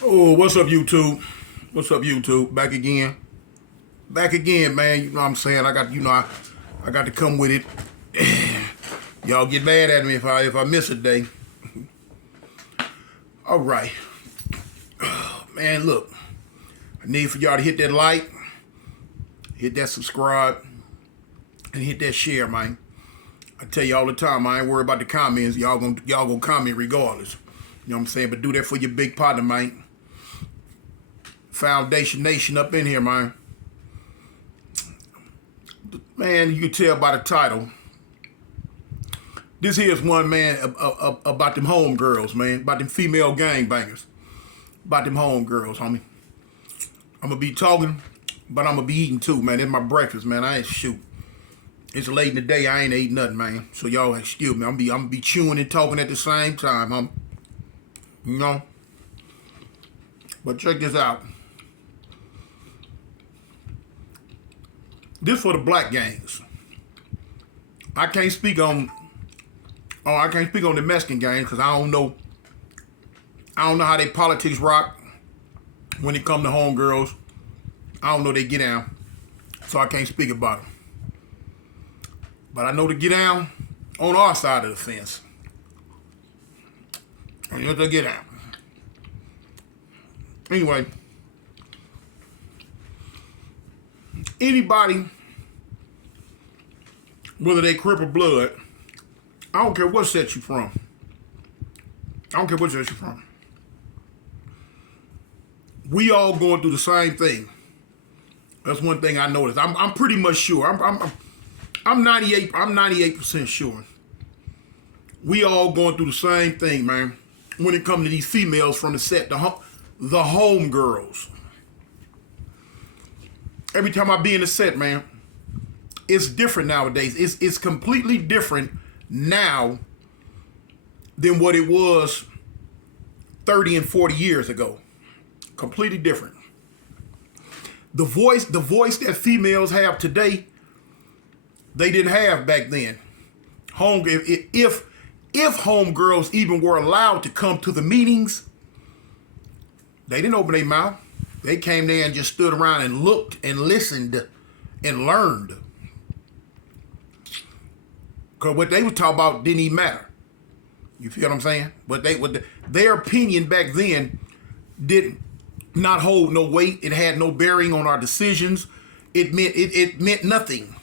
Oh, what's up, YouTube? What's up, YouTube? Back again. Back again, man. You know what I'm saying? I got to come with it. Y'all get mad at me if I miss a day. All right. Man, look. I need for y'all to hit that like, hit that subscribe, and hit that share, man. I tell you all the time, I ain't worried about the comments. Y'all gonna comment regardless. You know what I'm saying? But do that for your big partner, man. Foundation Nation up in here, man. Man, you can tell by the title. This here's one, man, about them homegirls, man. About them female gangbangers. About them homegirls, homie. I'm going to be talking, but I'm going to be eating too, man. It's my breakfast, man. I ain't shoot. It's late in the day. I ain't ate nothing, man. So y'all excuse me. I'm gonna be chewing and talking at the same time, homie. You know? But check this out. This for the black gangs. I can't speak on the Mexican gangs because I don't know how they politics rock when it come to homegirls. I don't know they get down. So I can't speak about them. But I know to get down on our side of the fence. I know to get down. Anyway. Anybody, whether they Crip or Blood, I don't care what set you from. I don't care what set you from. We all going through the same thing. That's one thing I noticed. I'm pretty much sure. I'm 98% sure. We all going through the same thing, man. When it comes to these females from the set, the home girls. Every time I be in the set, man, it's different nowadays. It's completely different now than what it was 30 and 40 years ago. Completely different. The voice that females have today, they didn't have back then. If homegirls even were allowed to come to the meetings, they didn't open their mouth. They came there and just stood around and looked and listened and learned. Because what they would talk about didn't even matter. You feel what I'm saying? But their opinion back then did not hold no weight. It had no bearing on our decisions. It meant nothing.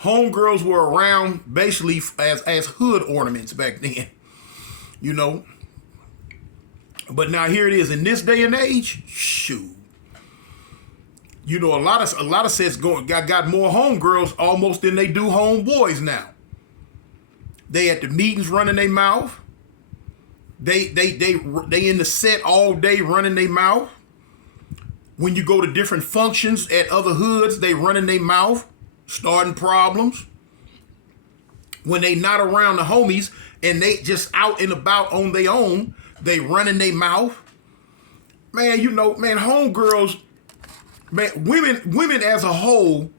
Homegirls were around basically as hood ornaments back then. You know? But now here it is in this day and age. Shoot, you know, a lot of sets got more homegirls almost than they do homeboys now. They at the meetings running their mouth. They in the set all day running their mouth. When you go to different functions at other hoods, they running their mouth, starting problems. When they not around the homies and they just out and about on their own, they running their mouth. Man, you know, man, homegirls, man, women as a whole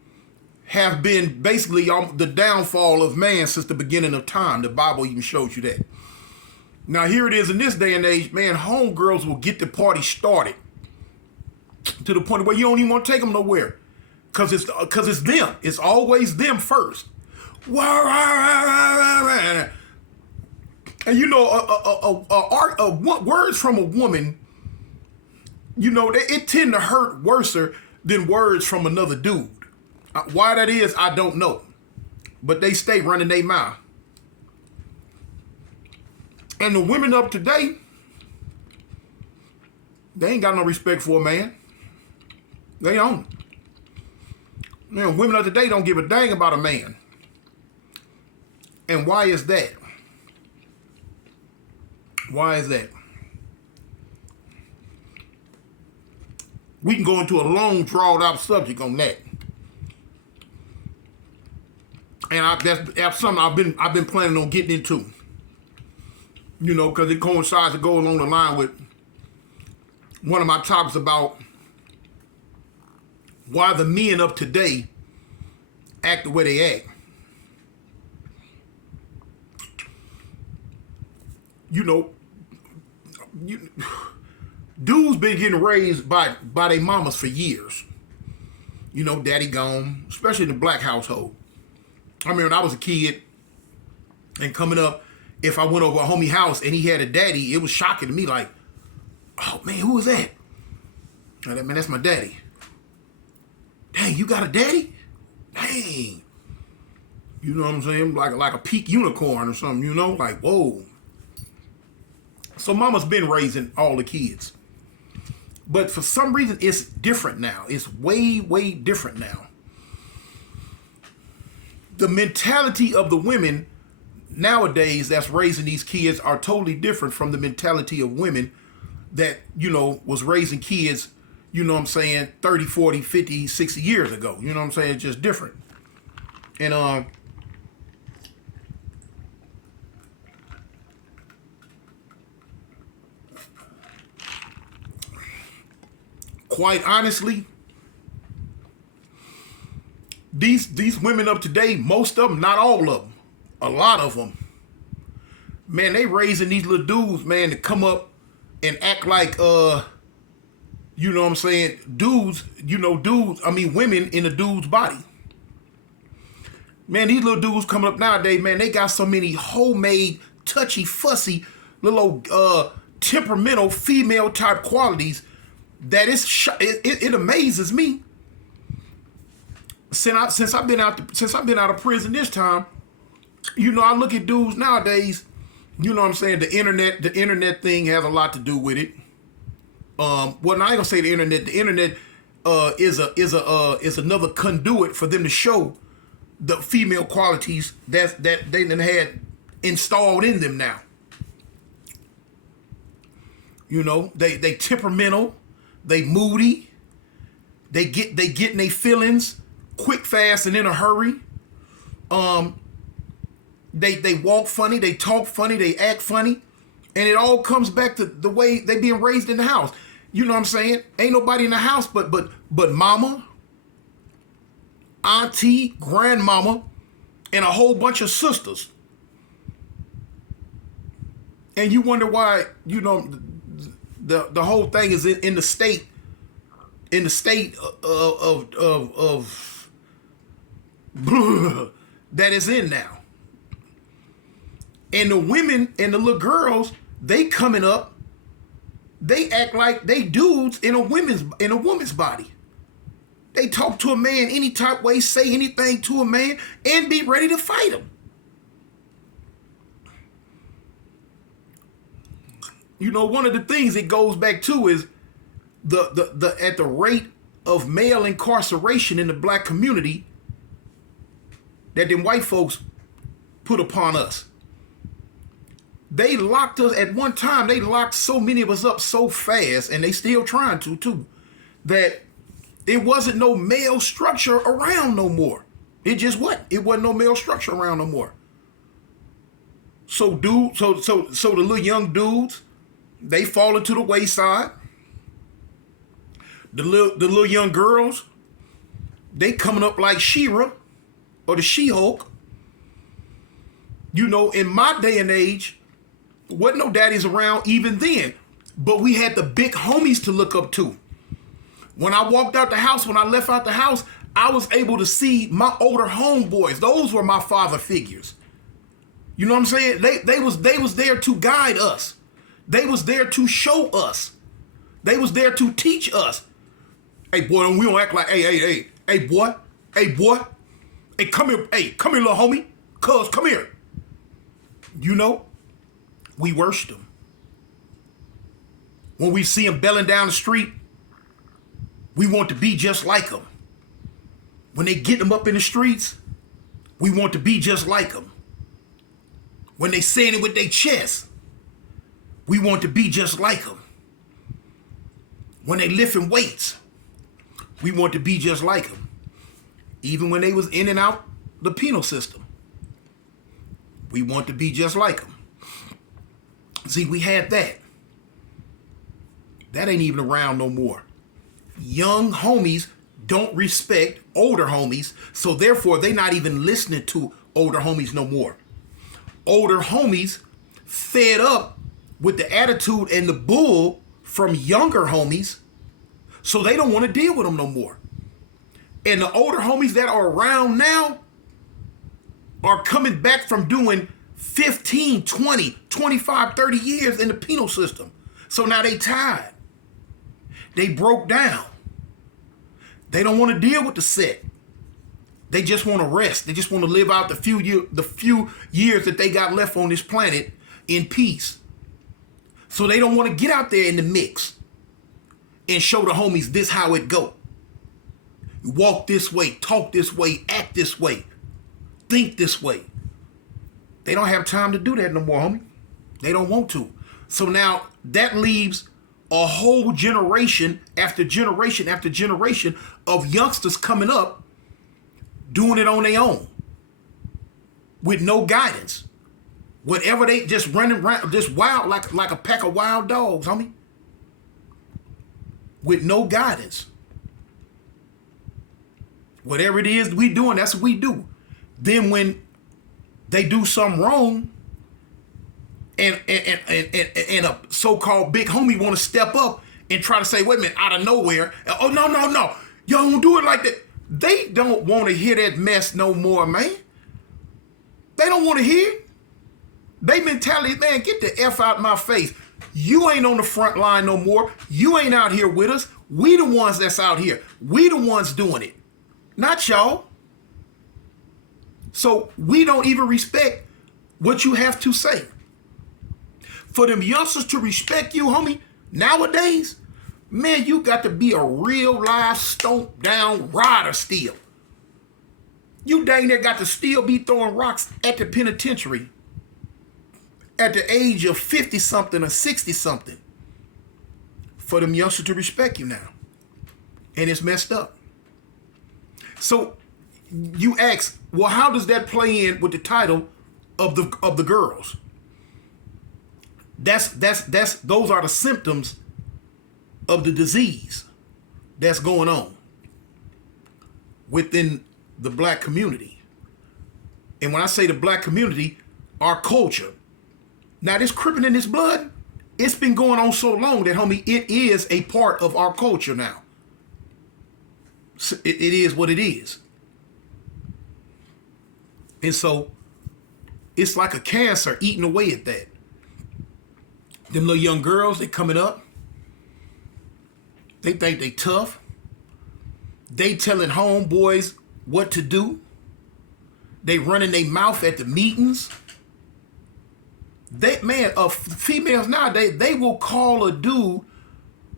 have been basically the downfall of man since the beginning of time. The Bible even shows you that. Now here it is in this day and age, man, homegirls will get the party started to the point where you don't even want to take them nowhere. Cause it's them. It's always them first. And you know, words from a woman, you know, it tend to hurt worse than words from another dude. Why that is, I don't know. But they stay running their mouth. And the women up today, they ain't got no respect for a man. They don't. Man, women of today don't give a dang about a man. And why is that? Why is that? We can go into a long, drawn-out subject on that. And that's something I've been planning on getting into. You know, because it coincides to go along the line with one of my topics about why the men of today act the way they act. You know, Dudes been getting raised by their mamas for years. You know, daddy gone, especially in the black household. I mean, when I was a kid and coming up, if I went over a homie house and he had a daddy, it was shocking to me. Like, oh man, who is that? Man, that's my daddy. Dang, you got a daddy? Dang. You know what I'm saying? Like a peak unicorn or something, you know? Like, whoa. So mama's been raising all the kids. But for some reason, it's different now. It's way, way different now. The mentality of the women nowadays that's raising these kids are totally different from the mentality of women that, you know, was raising kids, you know what I'm saying, 30, 40, 50, 60 years ago. You know what I'm saying? It's just different. And quite honestly, these women of today, most of them, not all of them, a lot of them, man, they raising these little dudes, man, to come up and act like, you know what I'm saying, dudes, I mean, women in a dude's body. Man, these little dudes coming up nowadays, man, they got so many homemade, touchy, fussy, little temperamental female type qualities that it amazes me. Since I've been out of prison this time, you know, I look at dudes nowadays. You know what I'm saying? The internet thing has a lot to do with it. Well, I ain't gonna say the internet. The internet is another conduit for them to show the female qualities that they done had installed in them now. You know, they temperamental. They moody. They get in their feelings quick, fast, and in a hurry. They walk funny. They talk funny. They act funny, and it all comes back to the way they being raised in the house. You know what I'm saying? Ain't nobody in the house but mama, auntie, grandmama, and a whole bunch of sisters. And you wonder why, you know, the whole thing is in the state of that is in now. And the women and the little girls, they coming up, they act like they dudes in a woman's body. They talk to a man any type way, say anything to a man, and be ready to fight him. You know, one of the things it goes back to is the at the rate of male incarceration in the black community that them white folks put upon us. They locked us at one time. They locked so many of us up so fast, and they still trying to too, that it wasn't no male structure around no more. It just wasn't. It wasn't no male structure around no more. So the little young dudes, they fall into the wayside. The little young girls, they coming up like She-Ra or the She-Hulk. You know, in my day and age, wasn't no daddies around even then, but we had the big homies to look up to. When I walked out the house, when I left out the house, I was able to see my older homeboys. Those were my father figures. You know what I'm saying? They was there to guide us. They was there to show us. They was there to teach us. Hey boy, we don't act like hey boy, hey come here, little homie, cuz come here. You know, we worship them. When we see them belling down the street, we want to be just like them. When they get them up in the streets, we want to be just like them. When they saying it with their chest, we want to be just like them. When they lifting weights, we want to be just like them. Even when they was in and out the penal system, we want to be just like them. See, we had that. That ain't even around no more. Young homies don't respect older homies, so therefore they not even listening to older homies no more. Older homies fed up with the attitude and the bull from younger homies, so they don't want to deal with them no more. And the older homies that are around now are coming back from doing 15, 20, 25, 30 years in the penal system. So now they tired. They broke down. They don't want to deal with the set. They just want to rest. They just want to live out the few years that they got left on this planet in peace. So they don't want to get out there in the mix and show the homies this how it go. Walk this way, talk this way, act this way, think this way. They don't have time to do that no more, homie. They don't want to. So now that leaves a whole generation after generation after generation of youngsters coming up doing it on their own with no guidance. Whatever, they just running around, just wild, like a pack of wild dogs, homie. With no guidance. Whatever it is we doing, that's what we do. Then when they do something wrong, and a so-called big homie want to step up and try to say, wait a minute, out of nowhere, oh, no, y'all don't do it like that. They don't want to hear that mess no more, man. They don't want to hear it. They mentality, man, get the F out my face. You ain't on the front line no more. You ain't out here with us. We the ones that's out here. We the ones doing it. Not y'all. So we don't even respect what you have to say. For them youngsters to respect you, homie, nowadays, man, you got to be a real live stomp down rider still. You dang near got to still be throwing rocks at the penitentiary at the age of 50 something or 60 something for them youngsters to respect you now. And it's messed up. So you ask, well, how does that play in with the title of the girls? Those are the symptoms of the disease that's going on within the black community. And when I say the black community, our culture. Now this cripping in this blood, it's been going on so long that, homie, it is a part of our culture now. It is what it is. And so it's like a cancer eating away at that. Them little young girls, they coming up. They think they tough. They telling homeboys what to do. They running their mouth at the meetings. Females nowadays, they will call a dude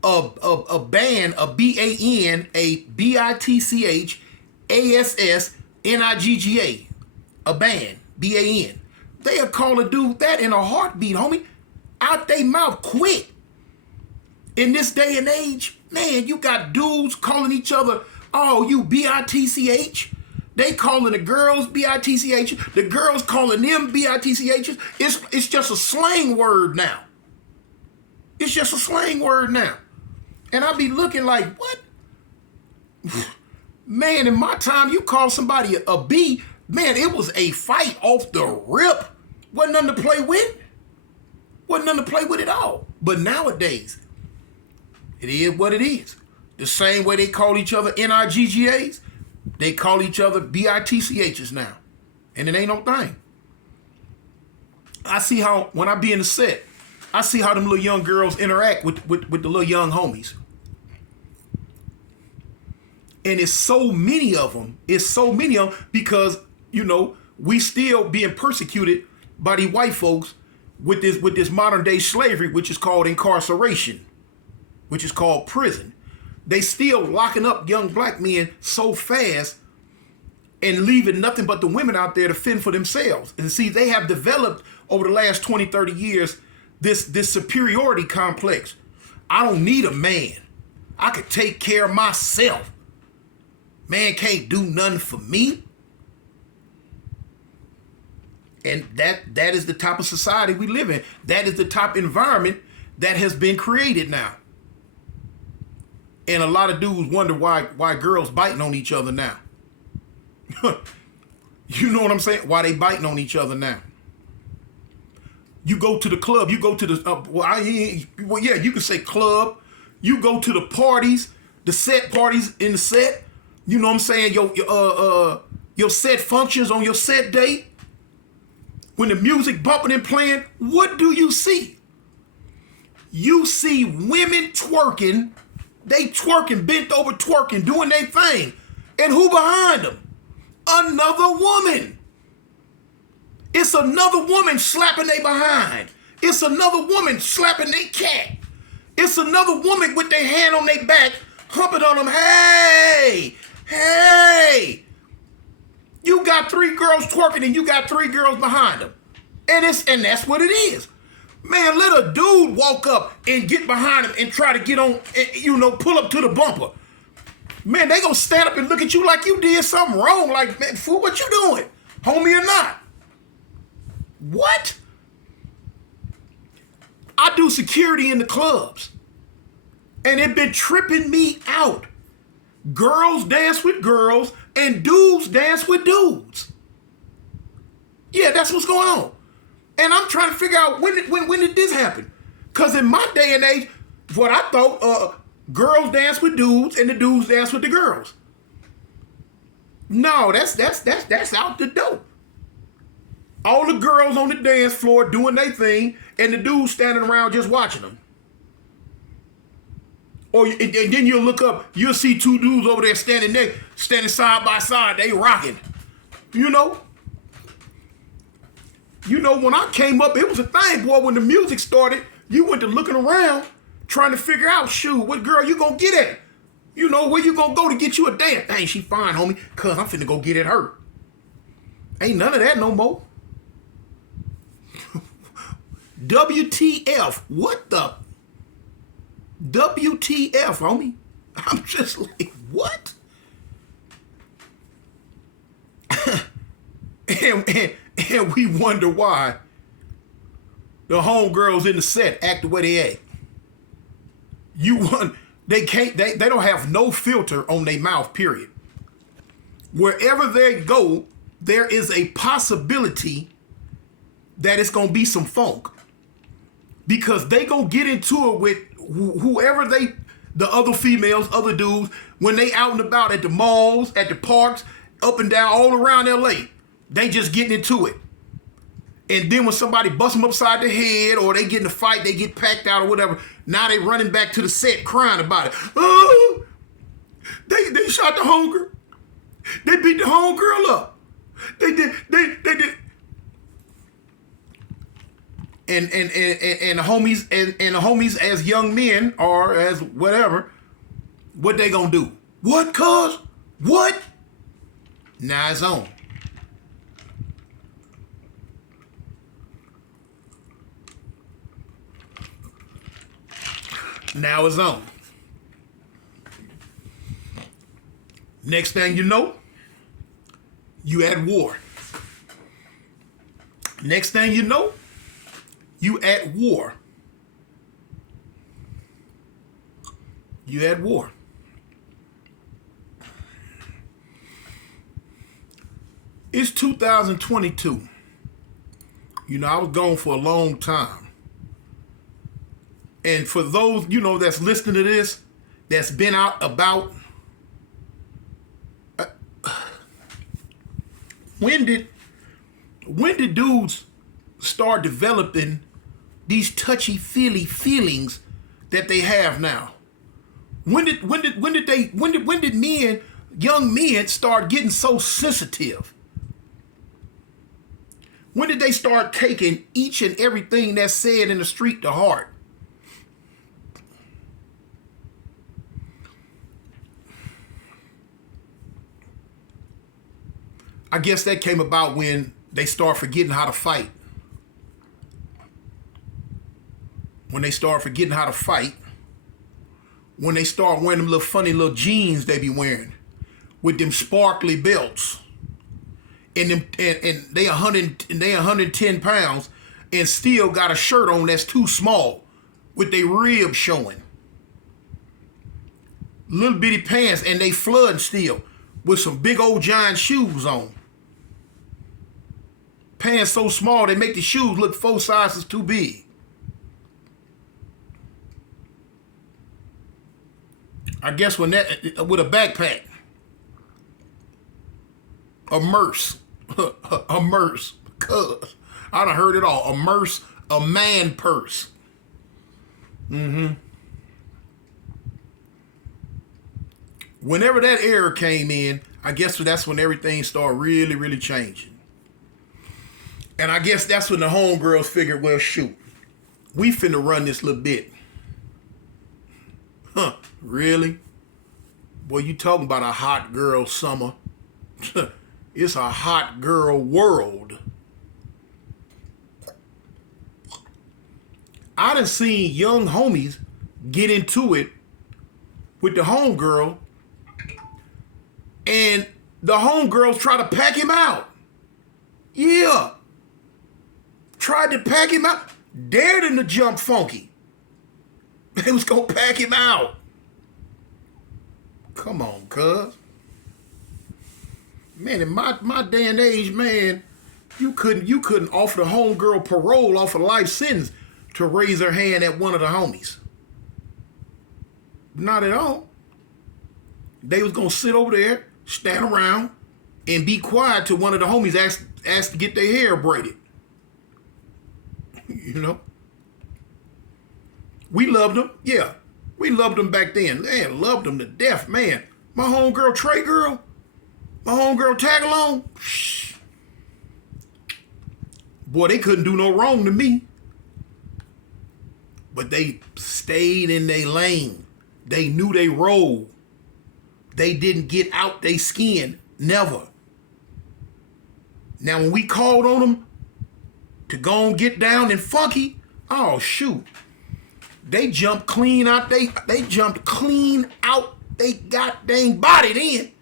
a band, a B-A-N, a B-I-T-C-H-A-S-S-N-I-G-G-A, a band, B-A-N. They'll call a dude that in a heartbeat, homie, out they mouth quick. In this day and age, man, you got dudes calling each other, oh, you B-I-T-C-H. They calling the girls B-I-T-C-H. The girls calling them B-I-T-C-H. It's just a slang word now. It's just a slang word now. And I be looking like, what? Man, in my time, you call somebody a B, man, it was a fight off the rip. Wasn't nothing to play with. Wasn't nothing to play with at all. But nowadays, it is what it is. The same way they call each other N-I-G-G-A's, they call each other B-I-T-C-H's now. And it ain't no thing. I see how, when I be in the set, I see how them little young girls interact with the little young homies. And it's so many of them. It's so many of them because, you know, we still being persecuted by the white folks with this modern day slavery, which is called incarceration, which is called prison. They still locking up young black men so fast and leaving nothing but the women out there to fend for themselves. And see, they have developed over the last 20, 30 years this superiority complex. I don't need a man. I could take care of myself. Man can't do nothing for me. And that is the type of society we live in. That is the type of environment that has been created now. And a lot of dudes wonder why girls biting on each other now. You know what I'm saying? Why they biting on each other now. You go to the club. You go to the yeah, you can say club. You go to the parties, the set parties in the set. You know what I'm saying? Your set functions on your set date. When the music bumping and playing, what do you see? You see women twerking. They twerking, bent over twerking, doing their thing. And who behind them? Another woman. It's another woman slapping they behind. It's another woman slapping their cat. It's another woman with their hand on their back, humping on them. Hey, hey. You got 3 girls twerking and you got 3 girls behind them. And that's what it is. Man, let a dude walk up and get behind him and try to get on, pull up to the bumper. Man, they gonna stand up and look at you like you did something wrong. Like, man, fool, what you doing? Homie or not? What? I do security in the clubs. And it been tripping me out. Girls dance with girls and dudes dance with dudes. Yeah, that's what's going on. And I'm trying to figure out when did this happen? Because in my day and age, what I thought, girls dance with dudes and the dudes dance with the girls. No, that's out the door. All the girls on the dance floor doing their thing and the dudes standing around just watching them. And then you'll look up, you'll see 2 dudes over there standing side by side, they rocking. You know, when I came up, it was a thing, boy. When the music started, you went to looking around, trying to figure out, shoot, what girl you gonna get at? You know, where you gonna go to get you a dance? Dang, she fine, homie, cause I'm finna go get at her. Ain't none of that no more. WTF? What the? WTF, homie? I'm just like, what? and we wonder why the homegirls in the set act the way they act. They don't have no filter on their mouth, period. Wherever they go, there is a possibility that it's gonna be some funk. Because they gonna get into it with whoever the other females, other dudes, when they out and about at the malls, at the parks, up and down, all around LA, they just getting into it. And then when somebody busts them upside the head or they get in a fight, they get packed out or whatever, now they running back to the set crying about it. Oh, they shot the homegirl. They beat the homegirl up. They did. And the homies and the homies as young men or as whatever, what they gonna do? What, cuz? What? Now it's on. Now it's on. Next thing you know, you at war. Next thing you know, you at war. You at war. It's 2022. You know, I was gone for a long time. And for those, that's listening to this, that's been out about, when did dudes start developing these touchy-feely feelings that they have now? When did young men start getting so sensitive? When did they start taking each and everything that's said in the street to heart? I guess that came about when they start forgetting how to fight. When they start forgetting how to fight. When they start wearing them little funny little jeans they be wearing with them sparkly belts. And they 110 pounds and still got a shirt on that's too small with their ribs showing. Little bitty pants and they flooding still with some big old giant shoes on. pants so small they make the shoes look 4 sizes too big. I guess with a backpack, a merce, a merce, cuz I done heard it all. A merce, a man purse. Whenever that era came in, I guess that's when everything started really, really changing. And I guess that's when the homegirls figured, well, shoot, we finna run this little bit. Huh, really? Boy, you talking about a hot girl summer. It's a hot girl world. I done seen young homies get into it with the homegirl, and the homegirls try to pack him out. Yeah. Tried to pack him out. Dared him to jump funky. They was gonna pack him out. Come on, cuz. Man, in my day and age, man, you couldn't offer the homegirl parole off a life sentence to raise her hand at one of the homies. Not at all. They was gonna sit over there, stand around, and be quiet till one of the homies asked to get their hair braided. You know? We loved them, yeah. We loved them back then. Man, loved them to death, man. My homegirl Trey girl, my homegirl Tag Along, boy, they couldn't do no wrong to me. But they stayed in their lane. They knew they role. They didn't get out their skin, never. Now, when we called on them to go and get down and funky, oh shoot, they jumped clean out. They jumped clean out they goddamn body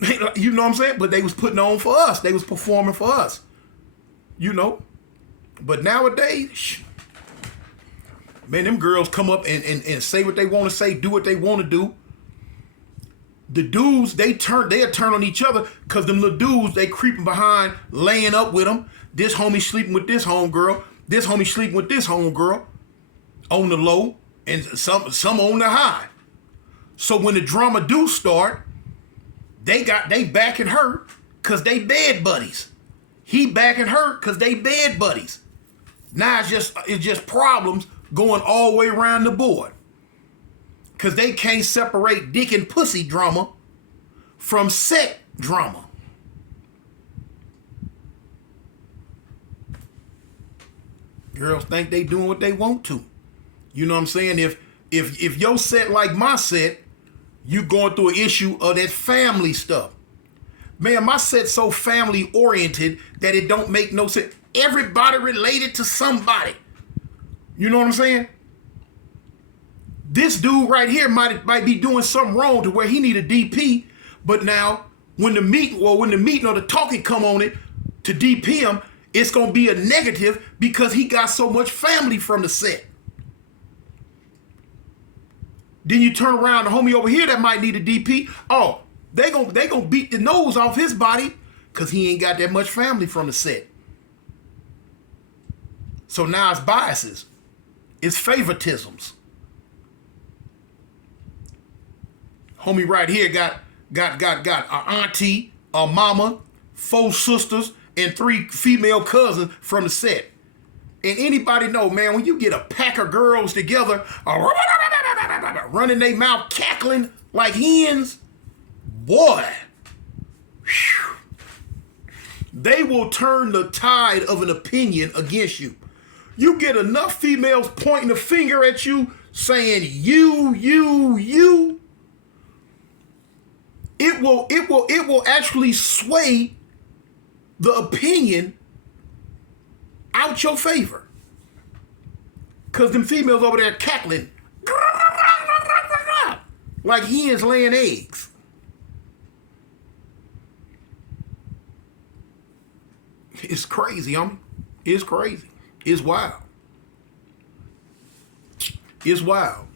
then. You know what I'm saying? But they was putting on for us. They was performing for us. You know. But nowadays, man, them girls come up and say what they want to say, do what they want to do. The dudes, they'll turn on each other because them little dudes, they creeping behind, laying up with them. This homie sleeping with this homegirl. This homie sleeping with this homegirl on the low, and some on the high. So when the drama do start, they backing her because they bed buddies. He backing her because they bed buddies. Now it's just problems going all the way around the board. Because they can't separate dick and pussy drama from set drama. Girls think they doing what they want to. You know what I'm saying? If your set like my set, you going through an issue of that family stuff. Man, my set's so family oriented that it don't make no sense. Everybody related to somebody. You know what I'm saying? This dude right here might be doing something wrong to where he need a DP, but now when the meeting or the talking come on it to DP him, it's gonna be a negative because he got so much family from the set. Then you turn around, the homie over here that might need a DP. Oh, they gonna beat the nose off his body because he ain't got that much family from the set. So now it's biases, it's favoritisms. Homie right here got a auntie, a mama, 4 sisters, and 3 female cousins from the set. And anybody know, man, when you get a pack of girls together, running their mouth, cackling like hens, boy, whew, they will turn the tide of an opinion against you. You get enough females pointing a finger at you, saying you. It will actually sway the opinion out your favor. Cause them females over there cackling like hens laying eggs. It's crazy, homie. It's crazy. It's wild. It's wild.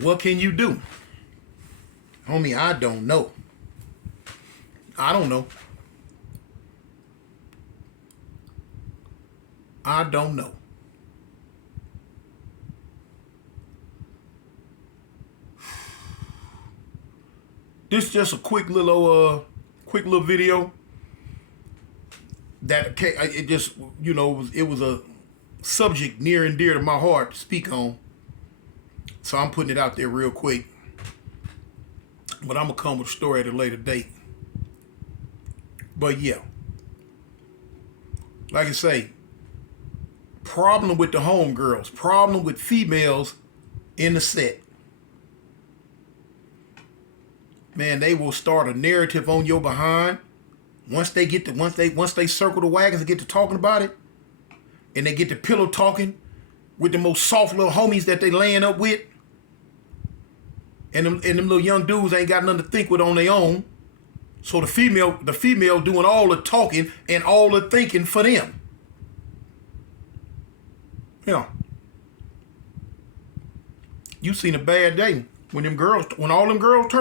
What can you do? Homie, I don't know. I don't know. I don't know. This is just a quick little video that it just, it was a subject near and dear to my heart to speak on. So I'm putting it out there real quick. But I'm going to come with a story at a later date. But yeah. Like I say, problem with the homegirls, problem with females in the set. Man, they will start a narrative on your behind. Once they circle the wagons and get to talking about it, and they get to pillow talking with the most soft little homies that they laying up with, and them little young dudes ain't got nothing to think with on their own. So the female doing all the talking and all the thinking for them. Yeah. You seen a bad day when all them girls turn